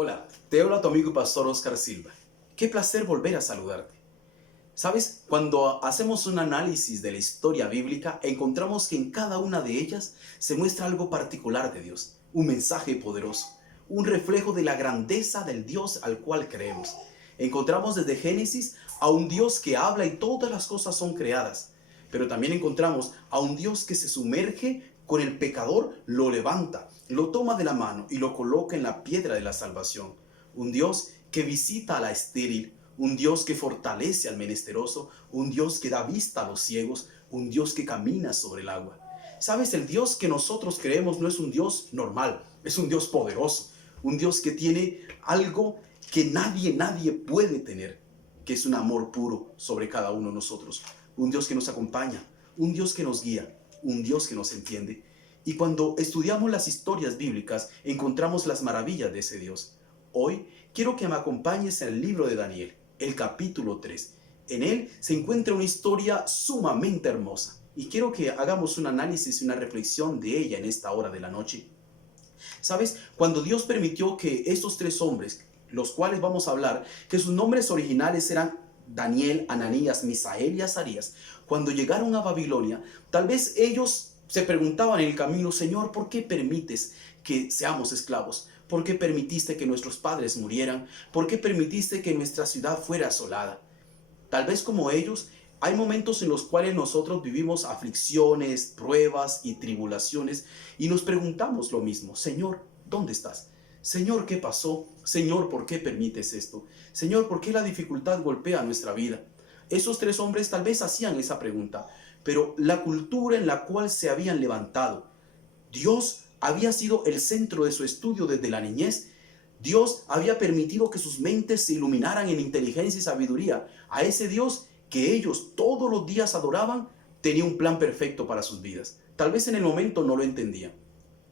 Hola, te habla tu amigo y pastor Oscar Silva. Qué placer volver a saludarte. Sabes, cuando hacemos un análisis de la historia bíblica, encontramos que en cada una de ellas se muestra algo particular de Dios, un mensaje poderoso, un reflejo de la grandeza del Dios al cual creemos. Encontramos desde Génesis a un Dios que habla y todas las cosas son creadas, pero también encontramos a un Dios que se sumerge con el pecador, lo levanta, lo toma de la mano y lo coloca en la piedra de la salvación. Un Dios que visita a la estéril, un Dios que fortalece al menesteroso, un Dios que da vista a los ciegos, un Dios que camina sobre el agua. Sabes, el Dios que nosotros creemos no es un Dios normal, es un Dios poderoso, un Dios que tiene algo que nadie puede tener, que es un amor puro sobre cada uno de nosotros, un Dios que nos acompaña, un Dios que nos guía, un Dios que nos entiende. Y cuando estudiamos las historias bíblicas, encontramos las maravillas de ese Dios. Hoy quiero que me acompañes en el libro de Daniel, el capítulo 3. En él se encuentra una historia sumamente hermosa y quiero que hagamos un análisis y una reflexión de ella en esta hora de la noche. ¿Sabes? Cuando Dios permitió que estos tres hombres, los cuales vamos a hablar, que sus nombres originales eran Daniel, Ananías, Misael y Azarías, cuando llegaron a Babilonia, tal vez ellos se preguntaban en el camino: Señor, ¿por qué permites que seamos esclavos? ¿Por qué permitiste que nuestros padres murieran? ¿Por qué permitiste que nuestra ciudad fuera asolada? Tal vez como ellos, hay momentos en los cuales nosotros vivimos aflicciones, pruebas y tribulaciones y nos preguntamos lo mismo: Señor, ¿dónde estás? Señor, ¿qué pasó? Señor, ¿por qué permites esto? Señor, ¿por qué la dificultad golpea nuestra vida? Esos tres hombres tal vez hacían esa pregunta, pero la cultura en la cual se habían levantado, Dios había sido el centro de su estudio desde la niñez. Dios había permitido que sus mentes se iluminaran en inteligencia y sabiduría. A ese Dios que ellos todos los días adoraban, tenía un plan perfecto para sus vidas. Tal vez en el momento no lo entendían,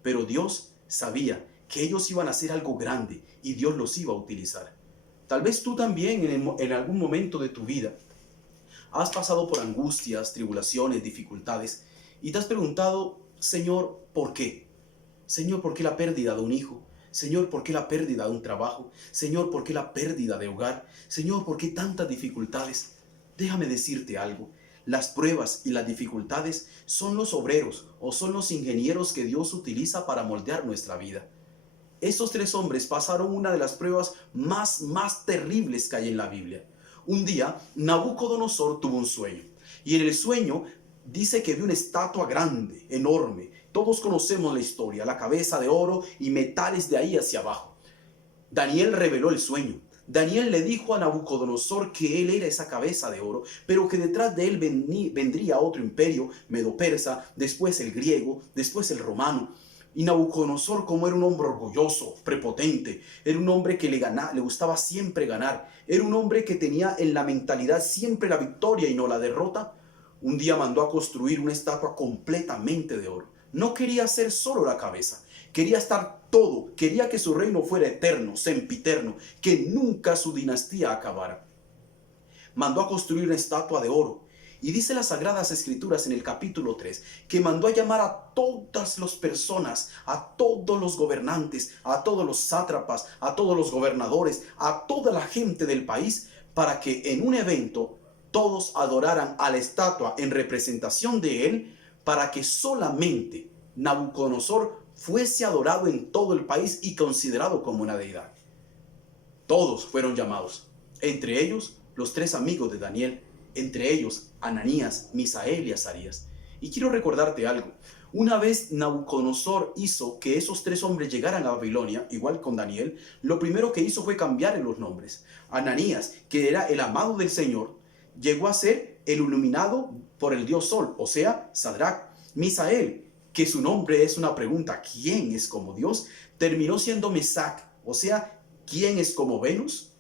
pero Dios sabía que ellos iban a hacer algo grande y Dios los iba a utilizar. Tal vez tú también en algún momento de tu vida has pasado por angustias, tribulaciones, dificultades y te has preguntado: Señor, ¿por qué? Señor, ¿por qué la pérdida de un hijo? Señor, ¿por qué la pérdida de un trabajo? Señor, ¿por qué la pérdida de hogar? Señor, ¿por qué tantas dificultades? Déjame decirte algo: las pruebas y las dificultades son los obreros o son los ingenieros que Dios utiliza para moldear nuestra vida. Estos tres hombres pasaron una de las pruebas más terribles que hay en la Biblia. Un día, Nabucodonosor tuvo un sueño, y en el sueño dice que vio una estatua grande, enorme. Todos conocemos la historia: la cabeza de oro y metales de ahí hacia abajo. Daniel reveló el sueño. Daniel le dijo a Nabucodonosor que él era esa cabeza de oro, pero que detrás de él vendría otro imperio, medo-persa, después el griego, después el romano. Y Nabucodonosor, como era un hombre orgulloso, prepotente, era un hombre que le gustaba siempre ganar, era un hombre que tenía en la mentalidad siempre la victoria y no la derrota, un día mandó a construir una estatua completamente de oro. No quería ser solo la cabeza, quería estar todo, quería que su reino fuera eterno, sempiterno, que nunca su dinastía acabara. Mandó a construir una estatua de oro. Y dice las Sagradas Escrituras en el capítulo 3 que mandó a llamar a todas las personas, a todos los gobernantes, a todos los sátrapas, a todos los gobernadores, a toda la gente del país, para que en un evento todos adoraran a la estatua en representación de él, para que solamente Nabucodonosor fuese adorado en todo el país y considerado como una deidad. Todos fueron llamados, entre ellos los tres amigos de Daniel, entre ellos Ananías, Misael y Azarías. Y quiero recordarte algo: una vez Nabucodonosor hizo que esos tres hombres llegaran a Babilonia, igual con Daniel, lo primero que hizo fue cambiarle los nombres. Ananías, que era el amado del Señor, llegó a ser el iluminado por el dios Sol, o sea, Sadrach. Misael, que su nombre es una pregunta: ¿quién es como Dios?, terminó siendo Mesac, o sea, ¿quién es como Venus?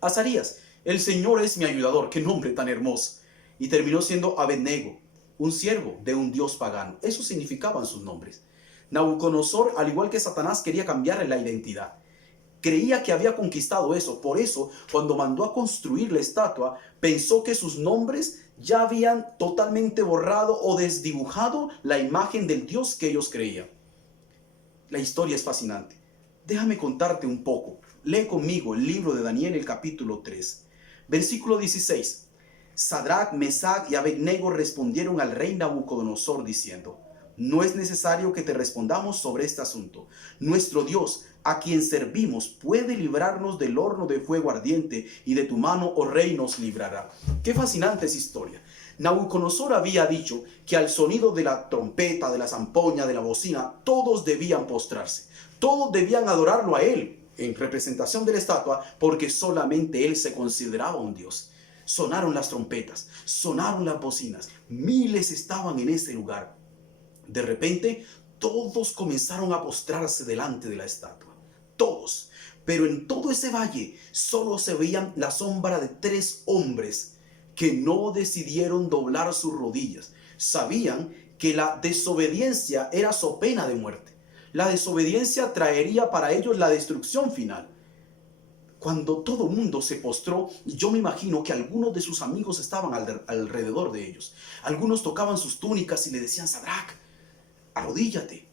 Azarías: el Señor es mi ayudador. Qué nombre tan hermoso. Y terminó siendo Abednego, un siervo de un dios pagano. Eso significaban sus nombres. Nabucodonosor, al igual que Satanás, quería cambiarle la identidad. Creía que había conquistado eso. Por eso, cuando mandó a construir la estatua, pensó que sus nombres ya habían totalmente borrado o desdibujado la imagen del Dios que ellos creían. La historia es fascinante. Déjame contarte un poco. Lee conmigo el libro de Daniel, el capítulo 3, versículo 16. Sadrach, Mesach y Abednego respondieron al rey Nabucodonosor diciendo: no es necesario que te respondamos sobre este asunto. Nuestro Dios, a quien servimos, puede librarnos del horno de fuego ardiente, y de tu mano, oh rey, nos librará. Qué fascinante es historia. Nabucodonosor había dicho que al sonido de la trompeta, de la zampoña, de la bocina, todos debían postrarse. Todos debían adorarlo a él en representación de la estatua, porque solamente él se consideraba un Dios. Sonaron las trompetas, sonaron las bocinas, miles estaban en ese lugar. De repente, todos comenzaron a postrarse delante de la estatua. Todos. Pero en todo ese valle solo se veían la sombra de 3 hombres que no decidieron doblar sus rodillas. Sabían que la desobediencia era so pena de muerte. La desobediencia traería para ellos la destrucción final. Cuando todo el mundo se postró, yo me imagino que algunos de sus amigos estaban alrededor de ellos. Algunos tocaban sus túnicas y le decían: Sadrach, arrodíllate.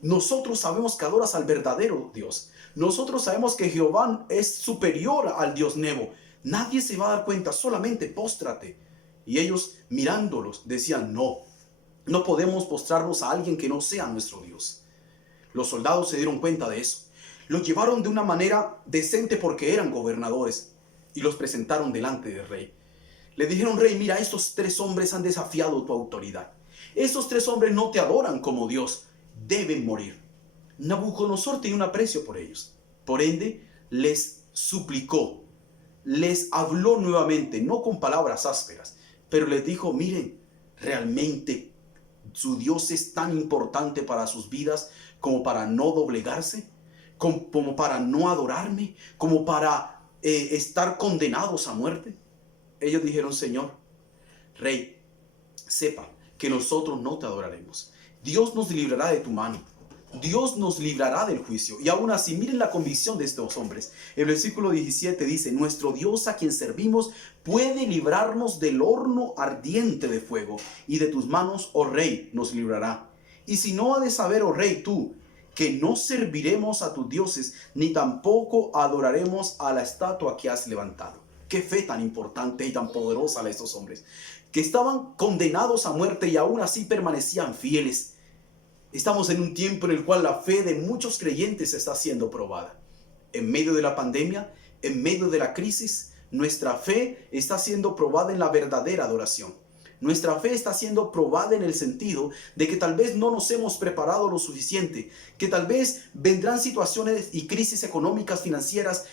Nosotros sabemos que adoras al verdadero Dios. Nosotros sabemos que Jehová es superior al Dios Nebo. Nadie se va a dar cuenta, solamente póstrate. Y ellos, mirándolos, decían: no, no podemos postrarnos a alguien que no sea nuestro Dios. Los soldados se dieron cuenta de eso. Los llevaron de una manera decente porque eran gobernadores y los presentaron delante del rey. Le dijeron: rey, mira, estos 3 hombres han desafiado tu autoridad. Estos 3 hombres no te adoran como Dios. Deben morir. Nabucodonosor tenía un aprecio por ellos. Por ende, les suplicó. Les habló nuevamente, no con palabras ásperas, pero les dijo: miren, realmente su Dios es tan importante para sus vidas como para no doblegarse, como para no adorarme, como para estar condenados a muerte. Ellos dijeron: Señor, rey, sepa que nosotros no te adoraremos. Dios nos librará de tu mano. Dios nos librará del juicio. Y aún así, miren la convicción de estos hombres. El versículo 17 dice: nuestro Dios, a quien servimos, puede librarnos del horno ardiente de fuego, y de tus manos, oh rey, nos librará. Y si no ha de saber, oh rey, tú, que no serviremos a tus dioses, ni tampoco adoraremos a la estatua que has levantado. Qué fe tan importante y tan poderosa de estos hombres, que estaban condenados a muerte y aún así permanecían fieles. Estamos en un tiempo en el cual la fe de muchos creyentes está siendo probada. En medio de la pandemia, en medio de la crisis, nuestra fe está siendo probada en la verdadera adoración. Nuestra fe está siendo probada en el sentido de que tal vez no nos hemos preparado lo suficiente, que tal vez vendrán situaciones y crisis económicas, financieras,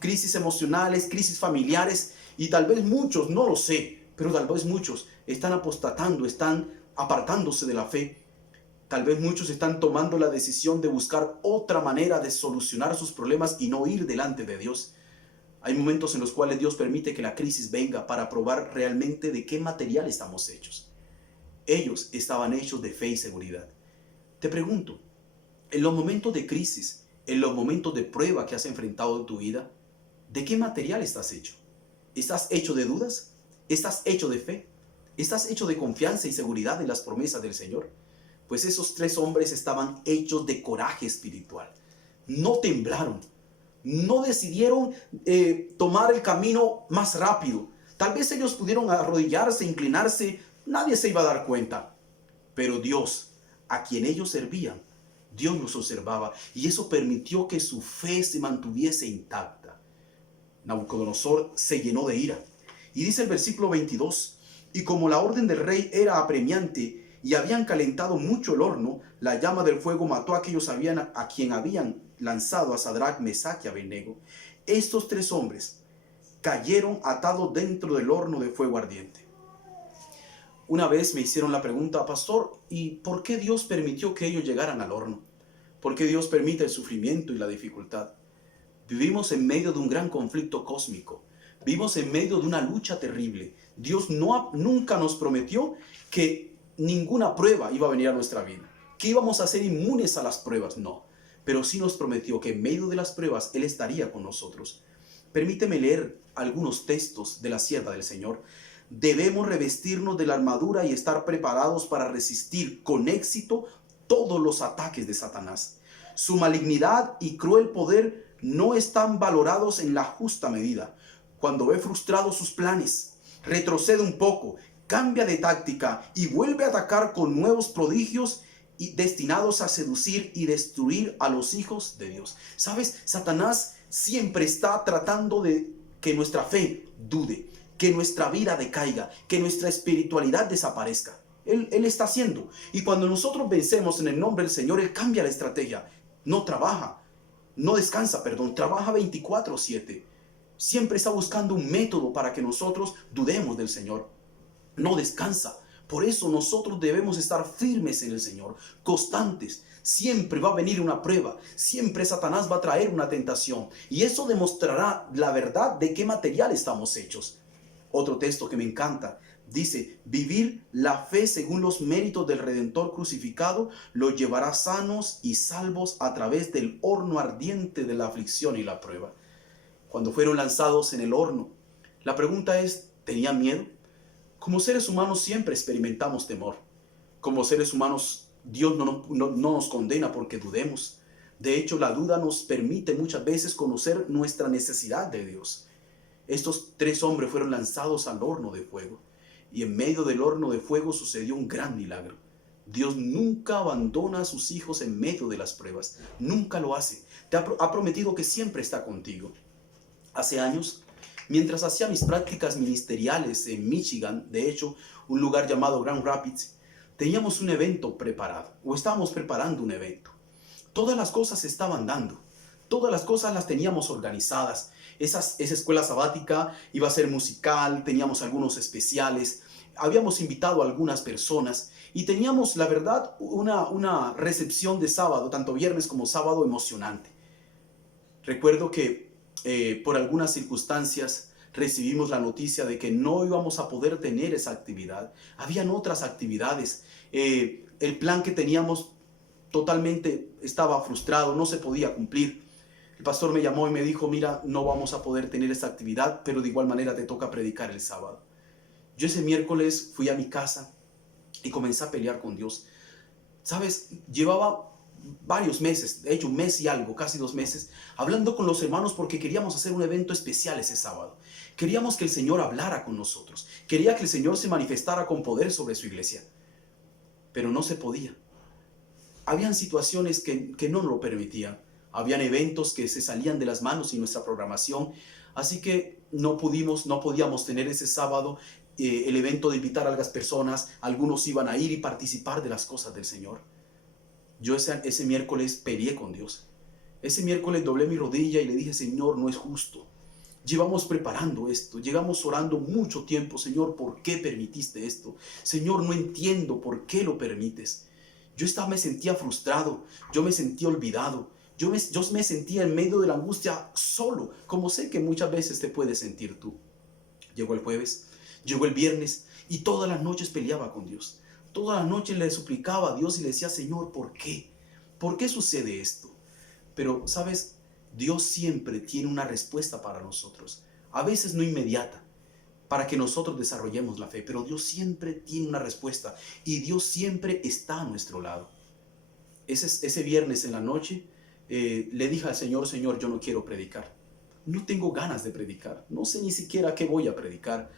crisis emocionales, crisis familiares, y tal vez muchos, no lo sé, pero tal vez muchos están apostatando, están apartándose de la fe. Tal vez muchos están tomando la decisión de buscar otra manera de solucionar sus problemas y no ir delante de Dios. Hay momentos en los cuales Dios permite que la crisis venga para probar realmente de qué material estamos hechos. Ellos estaban hechos de fe y seguridad. Te pregunto, en los momentos de crisis, en los momentos de prueba que has enfrentado en tu vida, ¿de qué material estás hecho? ¿Estás hecho de dudas? ¿Estás hecho de fe? ¿Estás hecho de confianza y seguridad en las promesas del Señor? Pues esos 3 hombres estaban hechos de coraje espiritual. No temblaron. No decidieron tomar el camino más rápido. Tal vez ellos pudieron arrodillarse, inclinarse. Nadie se iba a dar cuenta. Pero Dios, a quien ellos servían, Dios los observaba. Y eso permitió que su fe se mantuviese intacta. Nabucodonosor se llenó de ira. Y dice el versículo 22, y como la orden del rey era apremiante y habían calentado mucho el horno, la llama del fuego mató a aquellos a quien habían lanzado a Sadrach, Mesach y Abednego. Estos 3 hombres cayeron atados dentro del horno de fuego ardiente. Una vez me hicieron la pregunta: pastor, ¿y por qué Dios permitió que ellos llegaran al horno? ¿Por qué Dios permite el sufrimiento y la dificultad? Vivimos en medio de un gran conflicto cósmico. Vivimos en medio de una lucha terrible. Dios nunca nos prometió que ninguna prueba iba a venir a nuestra vida, que íbamos a ser inmunes a las pruebas, no. Pero sí nos prometió que en medio de las pruebas Él estaría con nosotros. Permíteme leer algunos textos de la sierva del Señor. Debemos revestirnos de la armadura y estar preparados para resistir con éxito todos los ataques de Satanás. Su malignidad y cruel poder no están valorados en la justa medida. Cuando ve frustrados sus planes, retrocede un poco, cambia de táctica y vuelve a atacar con nuevos prodigios y destinados a seducir y destruir a los hijos de Dios. ¿Sabes? Satanás siempre está tratando de que nuestra fe dude, que nuestra vida decaiga, que nuestra espiritualidad desaparezca. Él está haciendo. Y cuando nosotros vencemos en el nombre del Señor, Él cambia la estrategia. No trabaja, no descansa, perdón, trabaja 24/7. Siempre está buscando un método para que nosotros dudemos del Señor. No descansa. Por eso nosotros debemos estar firmes en el Señor, constantes. Siempre va a venir una prueba, siempre Satanás va a traer una tentación. Y eso demostrará la verdad de qué material estamos hechos. Otro texto que me encanta dice: vivir la fe según los méritos del Redentor crucificado los llevará sanos y salvos a través del horno ardiente de la aflicción y la prueba. Cuando fueron lanzados en el horno, la pregunta es: ¿tenían miedo? Como seres humanos siempre experimentamos temor. Como seres humanos, Dios no nos condena porque dudemos. De hecho, la duda nos permite muchas veces conocer nuestra necesidad de Dios. Estos 3 hombres fueron lanzados al horno de fuego. Y en medio del horno de fuego sucedió un gran milagro. Dios nunca abandona a sus hijos en medio de las pruebas. Nunca lo hace. Te ha prometido que siempre está contigo. Hace años, mientras hacía mis prácticas ministeriales en Michigan, de hecho, un lugar llamado Grand Rapids, teníamos un evento preparado, o estábamos preparando un evento. Todas las cosas se estaban dando. Todas las cosas las teníamos organizadas. Esa escuela sabática iba a ser musical, teníamos algunos especiales, habíamos invitado a algunas personas y teníamos, la verdad, una recepción de sábado, tanto viernes como sábado, emocionante. Recuerdo que por algunas circunstancias recibimos la noticia de que no íbamos a poder tener esa actividad. Habían otras actividades. El plan que teníamos totalmente estaba frustrado, no se podía cumplir. El pastor me llamó y me dijo: mira, no vamos a poder tener esta actividad, pero de igual manera te toca predicar el sábado. Yo ese miércoles fui a mi casa y comencé a pelear con Dios. ¿Sabes? Llevaba varios meses, de hecho 1 mes y algo, casi 2 meses, hablando con los hermanos porque queríamos hacer un evento especial ese sábado. Queríamos que el Señor hablara con nosotros. Quería que el Señor se manifestara con poder sobre su iglesia. Pero no se podía. Habían situaciones que no nos lo permitían. Habían eventos que se salían de las manos en nuestra programación. Así que no podíamos tener ese sábado el evento de invitar a las personas. Algunos iban a ir y participar de las cosas del Señor. Yo ese miércoles peleé con Dios. Ese miércoles doblé mi rodilla y le dije: Señor, no es justo. Llevamos preparando esto, llegamos orando mucho tiempo. Señor, ¿por qué permitiste esto? Señor, no entiendo por qué lo permites. Me sentía frustrado, yo me sentía olvidado. Yo me sentía en medio de la angustia solo, como sé que muchas veces te puedes sentir tú. Llegó el jueves, llegó el viernes y todas las noches peleaba con Dios. Todas las noches le suplicaba a Dios y le decía: Señor, ¿por qué? ¿Por qué sucede esto? Pero, ¿sabes? Dios siempre tiene una respuesta para nosotros. A veces no inmediata, para que nosotros desarrollemos la fe. Pero Dios siempre tiene una respuesta y Dios siempre está a nuestro lado. Ese viernes en la noche, le dije al Señor: Señor, yo no quiero predicar. No tengo ganas de predicar. No sé ni siquiera qué voy a predicar.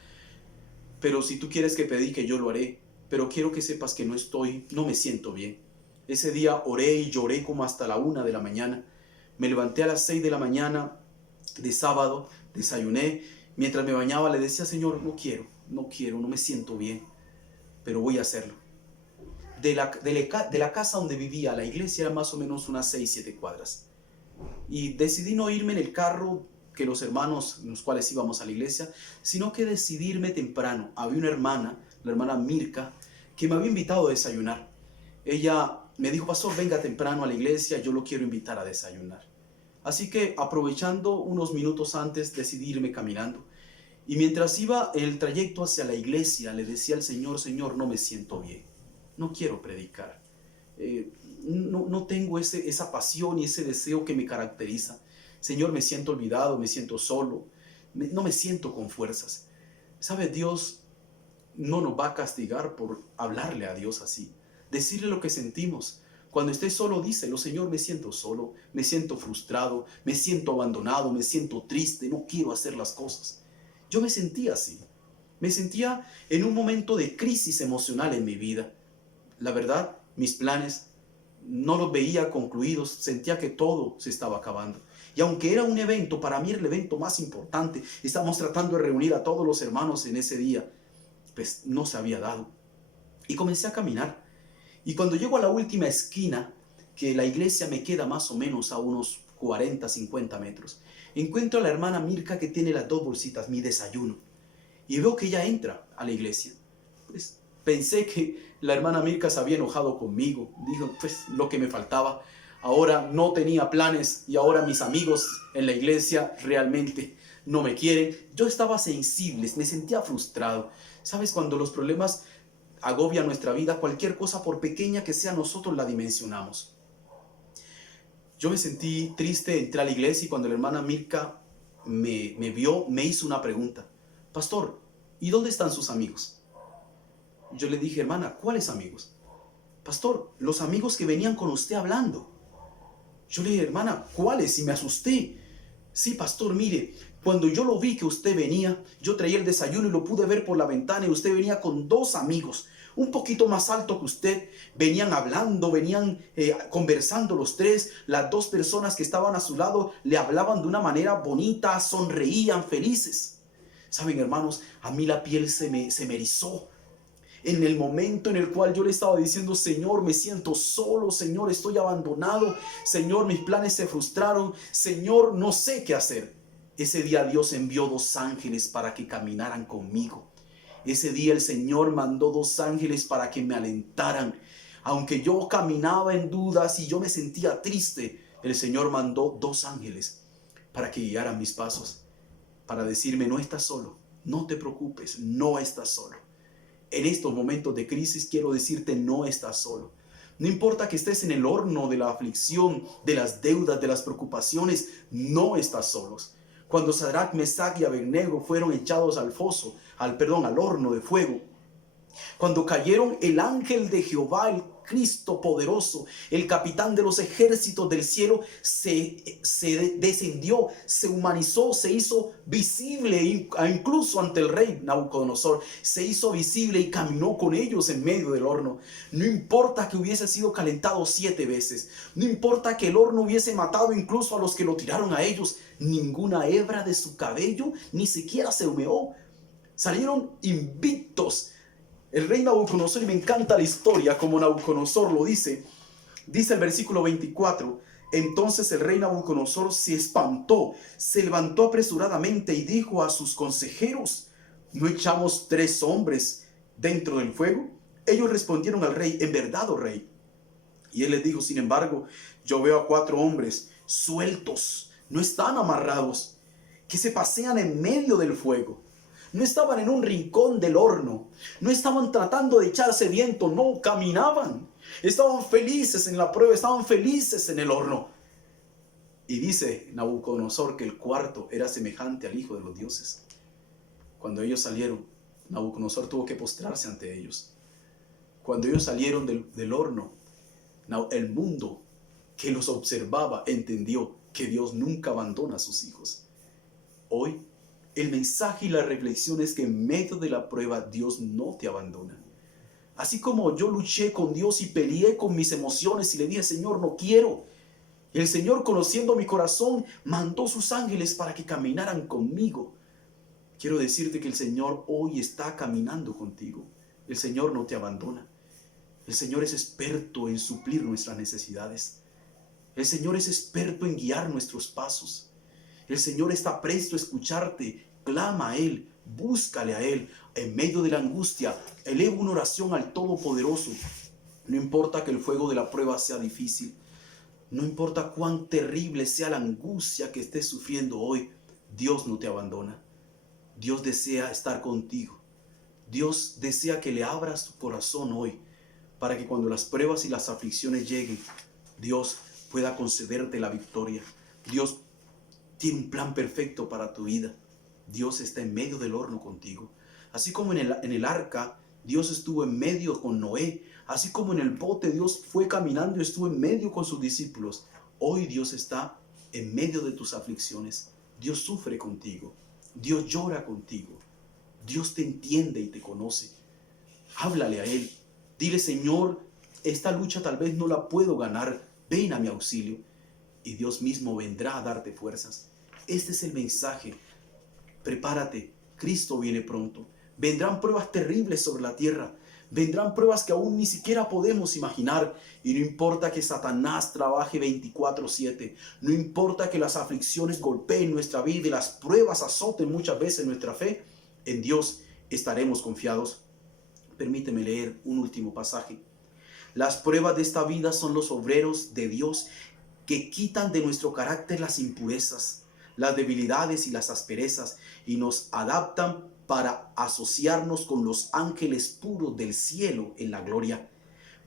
Pero si tú quieres que predique, yo lo haré. Pero quiero que sepas que no me siento bien. Ese día oré y lloré como hasta la 1 de la mañana. Me levanté a las 6 de la mañana de sábado, desayuné. Mientras me bañaba le decía: Señor, no quiero, no me siento bien. Pero voy a hacerlo. De la casa donde vivía a la iglesia era más o menos unas 6-7 cuadras. Y decidí no irme en el carro que los hermanos, en los cuales íbamos a la iglesia, sino que decidí irme temprano. Había una hermana, la hermana Mirka, que me había invitado a desayunar. Ella me dijo: pastor, venga temprano a la iglesia, yo lo quiero invitar a desayunar. Así que, aprovechando unos minutos antes, decidí irme caminando. Y mientras iba en el trayecto hacia la iglesia, le decía al Señor: Señor, no me siento bien. No quiero predicar. No tengo esa pasión y ese deseo que me caracteriza. Señor, me siento olvidado, me siento solo, no me siento con fuerzas. ¿Sabe? Dios no nos va a castigar por hablarle a Dios así, decirle lo que sentimos, Cuando estés solo, díselo: Señor, me siento solo, me siento frustrado, me siento abandonado, me siento triste, no quiero hacer las cosas. Yo me sentía así. Me sentía en un momento de crisis emocional en mi vida. La verdad, mis planes no los veía concluidos, sentía que todo se estaba acabando. Y aunque era un evento, para mí era el evento más importante, estábamos tratando de reunir a todos los hermanos en ese día, pues no se había dado. Y comencé a caminar. Y cuando llego a la última esquina, que la iglesia me queda más o menos a unos 40, 50 metros, encuentro a la hermana Mirka que tiene las dos bolsitas, mi desayuno. Y veo que ella entra a la iglesia. Pues pensé que la hermana Mirka se había enojado conmigo. Dijo, pues lo que me faltaba. Ahora no tenía planes y ahora mis amigos en la iglesia realmente no me quieren. Yo estaba sensible, me sentía frustrado. ¿Sabes? Cuando los problemas agobian nuestra vida, cualquier cosa, por pequeña que sea, nosotros la dimensionamos. Yo me sentí triste, entré a la iglesia y cuando la hermana Mirka me vio, me hizo una pregunta. Pastor, ¿y dónde están sus amigos? Yo le dije, hermana, ¿cuáles amigos? Pastor, los amigos que venían con usted hablando. Yo le dije, hermana, ¿cuáles? Y me asusté. Sí, pastor, mire, cuando yo lo vi que usted venía, yo traía el desayuno y lo pude ver por la ventana y usted venía con dos amigos, un poquito más alto que usted, venían hablando, venían conversando los tres, las dos personas que estaban a su lado le hablaban de una manera bonita, sonreían, felices. Saben, hermanos, a mí la piel se me erizó. En el momento en el cual yo le estaba diciendo, Señor, me siento solo, Señor, estoy abandonado, Señor, mis planes se frustraron, Señor, no sé qué hacer. Ese día Dios envió dos ángeles para que caminaran conmigo. Ese día el Señor mandó dos ángeles para que me alentaran. Aunque yo caminaba en dudas y yo me sentía triste, el Señor mandó dos ángeles para que guiaran mis pasos, para decirme, no estás solo, no te preocupes, no estás solo. En estos momentos de crisis quiero decirte, no estás solo. No importa que estés en el horno de la aflicción, de las deudas, de las preocupaciones, no estás solos. Cuando Sadrach, Mesach y Abednego fueron echados al al horno de fuego, cuando cayeron, el ángel de Jehová, el Cristo poderoso, el capitán de los ejércitos del cielo, se descendió, se humanizó, se hizo visible, incluso ante el rey Nabucodonosor, se hizo visible y caminó con ellos en medio del horno. No importa que hubiese sido calentado 7 veces, no importa que el horno hubiese matado incluso a los que lo tiraron a ellos, ninguna hebra de su cabello ni siquiera se humeó. Salieron invictos. El rey Nabucodonosor, y me encanta la historia como Nabucodonosor lo dice el versículo 24, entonces el rey Nabucodonosor se espantó, se levantó apresuradamente y dijo a sus consejeros, ¿no echamos 3 hombres dentro del fuego? Ellos respondieron al rey, en verdad, oh rey. Y él les dijo, sin embargo, yo veo a 4 hombres sueltos, no están amarrados, que se pasean en medio del fuego. No estaban en un rincón del horno. No estaban tratando de echarse viento. No, caminaban. Estaban felices en la prueba. Estaban felices en el horno. Y dice Nabucodonosor que el cuarto era semejante al hijo de los dioses. Cuando ellos salieron, Nabucodonosor tuvo que postrarse ante ellos. Cuando ellos salieron del horno, el mundo que los observaba entendió que Dios nunca abandona a sus hijos. Hoy, el mensaje y la reflexión es que en medio de la prueba Dios no te abandona. Así como yo luché con Dios y peleé con mis emociones y le dije, Señor, no quiero. El Señor, conociendo mi corazón, mandó sus ángeles para que caminaran conmigo. Quiero decirte que el Señor hoy está caminando contigo. El Señor no te abandona. El Señor es experto en suplir nuestras necesidades. El Señor es experto en guiar nuestros pasos. El Señor está presto a escucharte. Clama a Él, búscale a Él. En medio de la angustia, eleva una oración al Todopoderoso. No importa que el fuego de la prueba sea difícil. No importa cuán terrible sea la angustia que estés sufriendo hoy. Dios no te abandona. Dios desea estar contigo. Dios desea que le abras tu corazón hoy, para que cuando las pruebas y las aflicciones lleguen, Dios pueda concederte la victoria. Dios tiene un plan perfecto para tu vida. Dios está en medio del horno contigo. Así como en el arca, Dios estuvo en medio con Noé. Así como en el bote Dios fue caminando y estuvo en medio con sus discípulos. Hoy Dios está en medio de tus aflicciones. Dios sufre contigo. Dios llora contigo. Dios te entiende y te conoce. Háblale a Él. Dile, Señor, esta lucha tal vez no la puedo ganar. Ven a mi auxilio. Y Dios mismo vendrá a darte fuerzas. Este es el mensaje. Prepárate. Cristo viene pronto. Vendrán pruebas terribles sobre la tierra. Vendrán pruebas que aún ni siquiera podemos imaginar. Y no importa que Satanás trabaje 24/7. No importa que las aflicciones golpeen nuestra vida y las pruebas azoten muchas veces nuestra fe. En Dios estaremos confiados. Permíteme leer un último pasaje. Las pruebas de esta vida son los obreros de Dios que quitan de nuestro carácter las impurezas, las debilidades y las asperezas y nos adaptan para asociarnos con los ángeles puros del cielo en la gloria.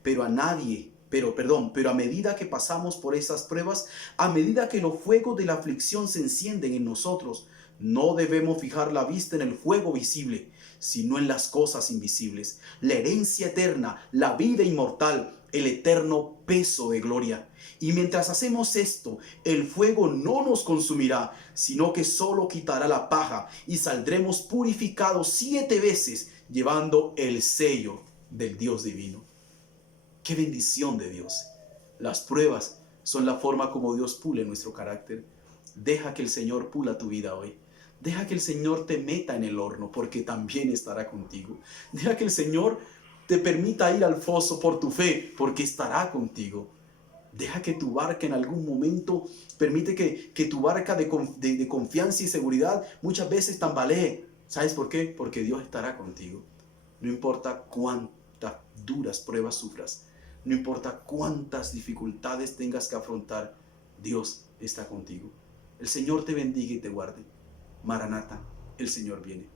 Pero a medida que pasamos por esas pruebas, a medida que los fuegos de la aflicción se encienden en nosotros, no debemos fijar la vista en el fuego visible, sino en las cosas invisibles, la herencia eterna, la vida inmortal, el eterno peso de gloria. Y mientras hacemos esto, el fuego no nos consumirá, sino que solo quitará la paja y saldremos purificados 7 veces, llevando el sello del Dios divino. ¡Qué bendición de Dios! Las pruebas son la forma como Dios pule nuestro carácter. Deja que el Señor pula tu vida hoy. Deja que el Señor te meta en el horno, porque también estará contigo. Deja que el Señor te permita ir al foso por tu fe, porque estará contigo. Deja que tu barca en algún momento, permite que tu barca de confianza y seguridad muchas veces tambalee. ¿Sabes por qué? Porque Dios estará contigo. No importa cuántas duras pruebas sufras, no importa cuántas dificultades tengas que afrontar, Dios está contigo. El Señor te bendiga y te guarde. Maranata, el Señor viene.